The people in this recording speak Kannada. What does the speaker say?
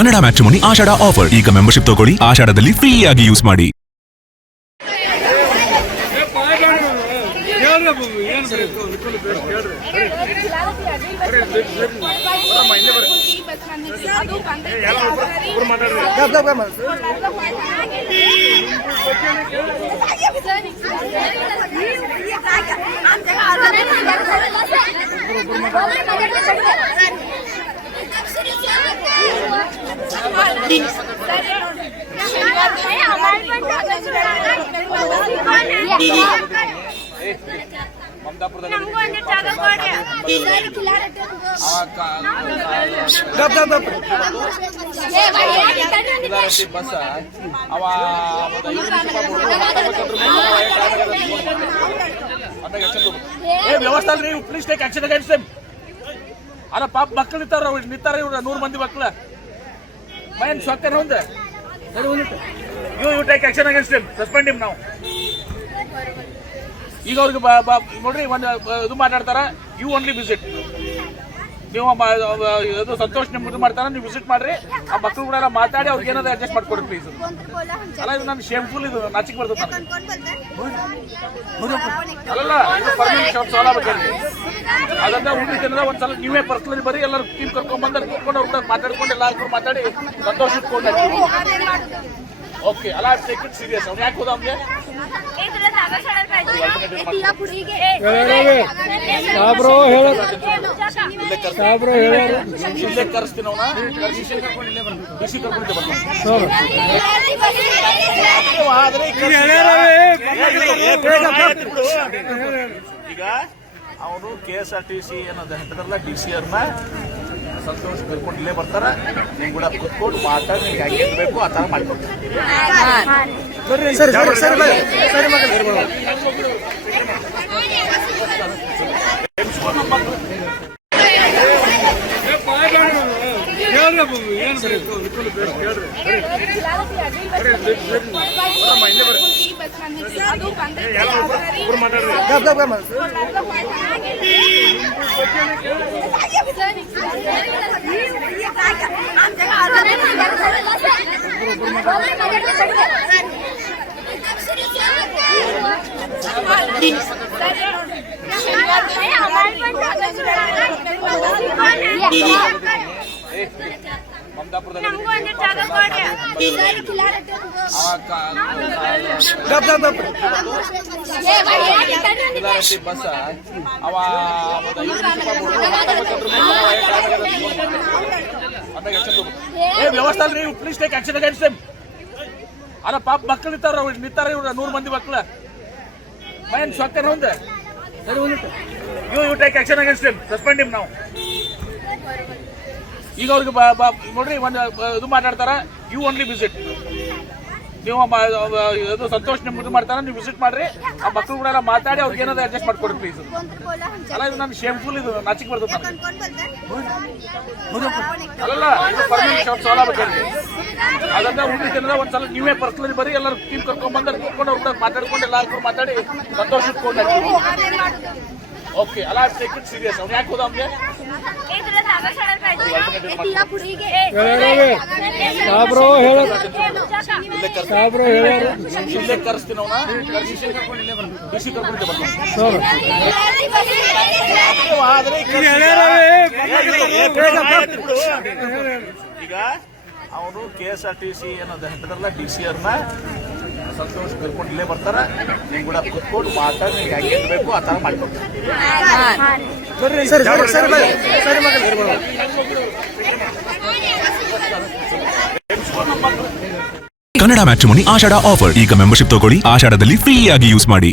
Kannada Matrimony Ashadha offer. ಈಗ ಮೆಂಬರ್ಶಿಪ್ ತಗೊಳ್ಳಿ, ಆಷಾಢದಲ್ಲಿ ಫ್ರೀ ಆಗಿ ಯೂಸ್ ಮಾಡಿ. ವ್ಯವಸ್ಥೆ ಅಲ್ರಿ, please take action against them. ಅಲ್ಲ ಪಾಪ ಮಕ್ಕಳು ನಿಂತಾರ ಇವ್ರ 100 ಮಂದಿ ಮಕ್ಕಳ ಮೈನ್ ಸೊಕ್ಕರ್ ಹೊಂದ you take action against them, suspend him ನಾವು. ಈಗ ಅವ್ರಿಗೆ ನೋಡ್ರಿ ಒಂದು ಇದು ಮಾತಾಡ್ತಾರ, ಯು ಓನ್ಲಿ ವಿಸಿಟ್. ನೀವು ಇದು ಸಂತೋಷ್ ನಿಮ್ಗೆ ಇದು ಮಾಡ್ತಾರ, ನೀವು ವಿಸಿಟ್ ಮಾಡ್ರಿ. ಆ ಮಕ್ಕಳು ಕೂಡ ಮಾತಾಡಿ ಅವ್ರಿಗೆ ಏನಾದ್ರು ಅಡ್ಜಸ್ಟ್ ಮಾಡ್ಕೊಡ್ರಿ ಪ್ಲೀಸ್. ಅಲ್ಲ ಇದು ನಾನು ಶೇಮ್ಫುಲ್, ಇದು ನಾಚಿಕ್ ಬರ್ತದೆ ನನಗೆ. ಅಲ್ಲಲ್ಲ ಇದು ಪರ್ಮನೆಂಟ್ ಶಾಪ್ ಸಾಲ ಬೇಕಾಗಿ ಅದಂತ ಉಳಿದ ಒಂದ್ಸಲ ನೀವೇ ಪರ್ಸನಲಿ ಬರೀ ಎಲ್ಲರೂ ಟೀಮ್ ಕರ್ಕೊಂಡ್ ಅವ್ರ ಕೂಡ ಮಾತಾಡ್ಕೊಂಡು ಎಲ್ಲಾರು ಮಾತಾಡಿ ಸಂತೋಷ ಇಟ್ಕೊಂಡು. ಓಕೆ ಅಲ್ಲ ಟೇಕ್ ಇಟ್ ಸೀರಿಯಸ್. ಅವ್ನು ಯಾಕೆ ಹೋದ ಅವ್ನಿಗೆ ಇಲ್ಲೇ ಕರೆಸ್ತೀನಿ ಅವನ ಡಿಸಿ ಕರ್ಕೊಂಡು ಈಗ ಅವನು KSRTC ಏನದ ಹೆಂಟದಲ್ಲ DC ಅವ್ರನ್ನ ಸಂತೋಷ್ ಕರ್ಕೊಂಡು ಇಲ್ಲೇ ಬರ್ತಾರ. ನಿಮ್ ಕೂಡ ಕುತ್ಕೊಂಡು ಮಾತಾಡಿ ನಿಮ್ಗೆ ಹೆಂಗೆ ಬೇಕು ಆ ತರ ಮಾಡ್ಕೊಡ್ತಾರೆ. ಬಸ್ ಅವ ವ್ಯವಸ್ಥೆ ಅಲ್ರಿ, please take action against them. ಅಲ್ಲ ಪಾಪ ಮಕ್ಕಳು ನಿಂತಾರ ಇವ್ರ 100 ಮಂದಿ ಮಕ್ಕಳ ಮೈನ್ ಸೊಕ್ಕರ್ ಹೊಂದ you take action against them, suspend him ನಾವು. ಈಗ ಅವ್ರಿಗೆ ನೋಡ್ರಿ ಒಂದು ಇದು ಮಾತಾಡ್ತಾರ, ಯು ಓನ್ಲಿ ವಿಸಿಟ್. ನೀವು ಇದು ಸಂತೋಷ್ ನಿಮ್ಗೆ ಇದು ಮಾಡ್ತಾರ, ನೀವು ವಿಸಿಟ್ ಮಾಡ್ರಿ. ಆ ಮಕ್ಕಳು ಕೂಡ ಮಾತಾಡಿ ಅವ್ರಿಗೆ ಏನಾದ್ರು ಅಡ್ಜಸ್ಟ್ ಮಾಡ್ಕೊಡ್ರಿ ಪ್ಲೀಸ್. ಅಲ್ಲ ಇದು ನಾನು ಶೇಮ್ಫುಲ್, ಇದು ನಾಚಿಕ್ ಬರ್ತದೆ ನನಗೆ. ಅಲ್ಲಲ್ಲ ಇದು ಪರ್ಮನೆಂಟ್ ಶಾಪ್ ಸಾಲ ಬೇಕಾಗಿ ಅದಂತ ಉಳಿದ ಒಂದ್ಸಲ ನೀವೇ ಪರ್ಸನಲಿ ಬರೀ ಎಲ್ಲರೂ ಟೀಮ್ ಕರ್ಕೊಂಡು ಅವ್ರ ಕೂಡ ಮಾತಾಡ್ಕೊಂಡು ಎಲ್ಲಾರು ಮಾತಾಡಿ ಸಂತೋಷ ಇಟ್ಕೊಂಡು. ಓಕೆ ಅಲ್ಲ ಟೇಕ್ ಇಟ್ ಸೀರಿಯಸ್. ಅವ್ನು ಯಾಕೆ ಹೋದ ಅವ್ನಿಗೆ ಇಲ್ಲೇ ಕರೆಸ್ತೀನಿ ಅವನ ಡಿಸಿ ಕರ್ಕೊಂಡು ಈಗ ಅವನು KSRTC ಏನದ ಹೆಂಟದಲ್ಲ DC ಅವ್ರನ್ನ ಸಂತೋಷ್ ಕರ್ಕೊಂಡು ಇಲ್ಲೇ ಬರ್ತಾರ. ನಿಮ್ ಕೂಡ ಕುತ್ಕೊಂಡು ಮಾತಾಡಿ ನಿಮ್ಗೆ ಹೆಂಗೆ ಬೇಕು ಆ ತರ ಮಾಡ್ಕೊಡ್ತಾರೆ. Kannada Matrimony Ashadha offer. ಈಗ ಮೆಂಬರ್ಶಿಪ್ ತಗೊಳ್ಳಿ, ಆಷಾಢದಲ್ಲಿ ಫ್ರೀ ಆಗಿ ಯೂಸ್ ಮಾಡಿ.